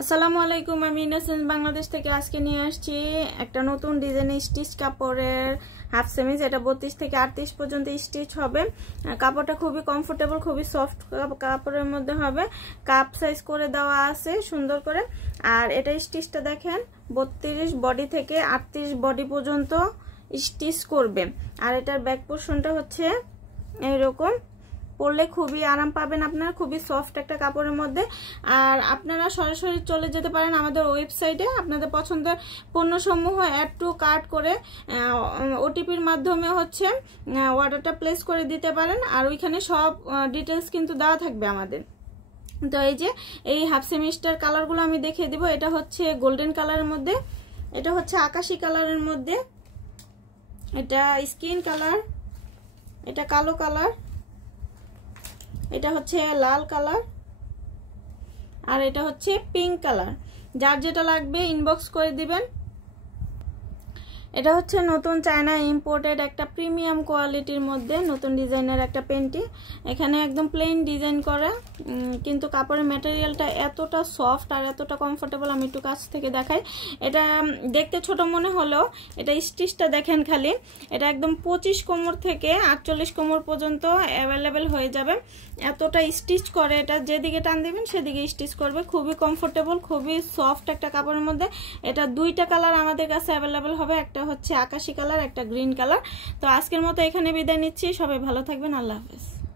আসসালামু আলাইকুম, আমি ইনোসেন্স বাংলাদেশ থেকে আজকে নিয়ে আসছি একটা নতুন ডিজাইনের স্টিচ কাপড়ের হাফ সেমিজ। এটা 32 থেকে 38 পর্যন্ত স্টিচ হবে। কাপড়টা খুবই কমফোর্টেবল, খুবই সফট কাপড়ের মধ্যে হবে। কাপ সাইজ করে দেওয়া আছে সুন্দর করে। আর এটা স্টিচটা দেখেন 32 বডি থেকে 38 বডি পর্যন্ত স্টিচ করবে। আর এটার ব্যাক পোর্শনটা হচ্ছে এইরকম, পরলে খুবই আরাম পাবেন আপনারা, খুবই সফট একটা কাপড়ের মধ্যে। আর আপনারা সরাসরি চলে যেতে পারেন আমাদের ওয়েবসাইটে, আপনাদের পছন্দের পণ্যসমূহ অ্যাড টু কার্ট করে ওটিপির মাধ্যমে হচ্ছে অর্ডারটা প্লেস করে দিতে পারেন। আর ওইখানে সব ডিটেলস কিন্তু দেওয়া থাকবে আমাদের। তো এই যে এই হাফ সেমিস্টার কালারগুলো আমি দেখিয়ে দিব। এটা হচ্ছে গোল্ডেন কালারের মধ্যে, এটা হচ্ছে আকাশি কালারের মধ্যে, এটা স্কিন কালার, এটা কালো কালার, এটা হচ্ছে লাল কালার, আর এটা হচ্ছে পিঙ্ক কালার। যার যেটা লাগবে ইনবক্স করে দিবেন। এটা হচ্ছে নতুন চায়না ইম্পোর্টেড একটা প্রিমিয়াম কোয়ালিটির মধ্যে নতুন ডিজাইনের একটা পেন্টি। এখানে একদম প্লেন ডিজাইন করা, কিন্তু কাপড়ের ম্যাটেরিয়ালটা এতটা সফট আর এতটা কমফোর্টেবল। আমি একটু কাছ থেকে দেখাই। এটা দেখতে ছোট মনে হলেও এটা স্টিচটা দেখেন খালি, এটা একদম 25 কোমর থেকে 48 কোমর পর্যন্ত অ্যাভেলেবেল হয়ে যাবে। এতটা স্টিচ করে, এটা যেদিকে টান দিবেন সেদিকে স্টিচ করবে। খুবই কমফোর্টেবল, খুবই সফট একটা কাপড়ের মধ্যে। এটা দুইটা কালার আমাদের কাছে অ্যাভেলেবেল হবে, একটা হচ্ছে আকাশি কালার, একটা গ্রিন কালার। তো আজকের মতো এখানে বিদায় নিচ্ছি। সবাই ভালো থাকবেন, আল্লাহ হাফেজ।